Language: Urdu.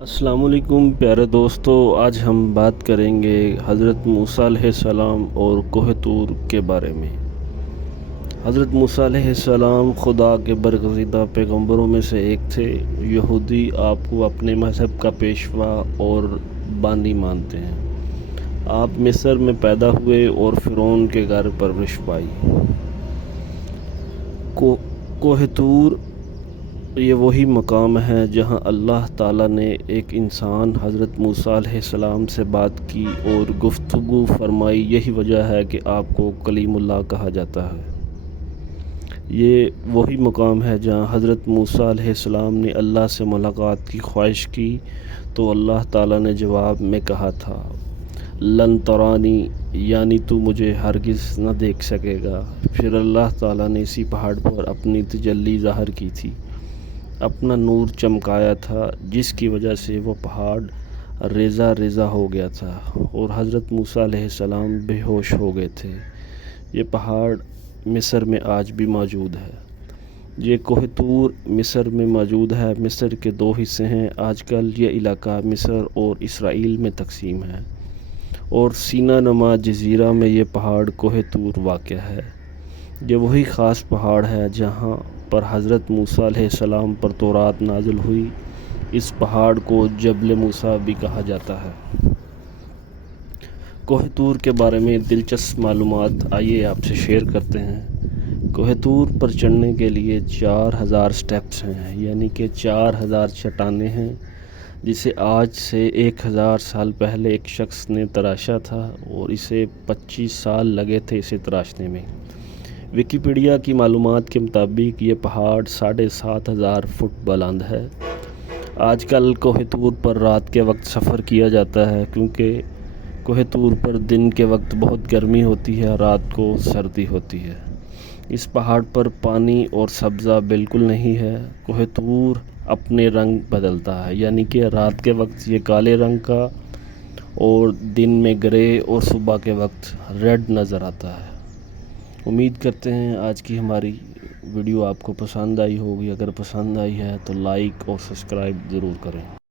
السلام علیکم پیارے دوستو، آج ہم بات کریں گے حضرت موسیٰ علیہ السلام اور کوہ طور کے بارے میں۔ حضرت موسیٰ علیہ السلام خدا کے برگزیدہ پیغمبروں میں سے ایک تھے۔ یہودی آپ کو اپنے مذہب کا پیشوا اور بانی مانتے ہیں۔ آپ مصر میں پیدا ہوئے اور فرعون کے گھر پرورش پائی۔ کوہ طور یہ وہی مقام ہے جہاں اللہ تعالیٰ نے ایک انسان حضرت موسیٰ علیہ السلام سے بات کی اور گفتگو فرمائی۔ یہی وجہ ہے کہ آپ کو کلیم اللہ کہا جاتا ہے۔ یہ وہی مقام ہے جہاں حضرت موسیٰ علیہ السلام نے اللہ سے ملاقات کی خواہش کی تو اللہ تعالیٰ نے جواب میں کہا تھا، لن ترانی، یعنی تو مجھے ہرگز نہ دیکھ سکے گا۔ پھر اللہ تعالیٰ نے اسی پہاڑ پر اپنی تجلی ظاہر کی تھی، اپنا نور چمکایا تھا، جس کی وجہ سے وہ پہاڑ ریزہ ریزہ ہو گیا تھا اور حضرت موسیٰ علیہ السلام بے ہوش ہو گئے تھے۔ یہ پہاڑ مصر میں آج بھی موجود ہے۔ یہ کوہ طور مصر میں موجود ہے۔ مصر کے دو حصے ہیں۔ آج کل یہ علاقہ مصر اور اسرائیل میں تقسیم ہے اور سینا نما جزیرہ میں یہ پہاڑ کوہ طور واقع ہے۔ یہ وہی خاص پہاڑ ہے جہاں پر حضرت موسیٰ علیہ السلام پر تورات نازل ہوئی۔ اس پہاڑ کو جبل موسیٰ بھی کہا جاتا ہے۔ کوہ طور کے بارے میں دلچسپ معلومات آئیے آپ سے شیئر کرتے ہیں۔ کوہ طور پر چڑھنے کے لیے 4000 سٹیپس ہیں، یعنی کہ 4000 چٹانیں ہیں، جسے آج سے 1000 سال پہلے ایک شخص نے تراشا تھا اور اسے 25 سال لگے تھے اسے تراشنے میں۔ ویکیپیڈیا کی معلومات کے مطابق یہ پہاڑ 7500 فٹ بلند ہے۔ آج کل کوہ طور پر رات کے وقت سفر کیا جاتا ہے کیونکہ کوہ طور پر دن کے وقت بہت گرمی ہوتی ہے، رات کو سردی ہوتی ہے۔ اس پہاڑ پر پانی اور سبزہ بالکل نہیں ہے۔ کوہ طور اپنے رنگ بدلتا ہے، یعنی کہ رات کے وقت یہ کالے رنگ کا اور دن میں گرے اور صبح کے وقت ریڈ نظر آتا ہے۔ امید کرتے ہیں آج کی ہماری ویڈیو آپ کو پسند آئی ہوگی۔ اگر پسند آئی ہے تو لائک اور سبسکرائب ضرور کریں۔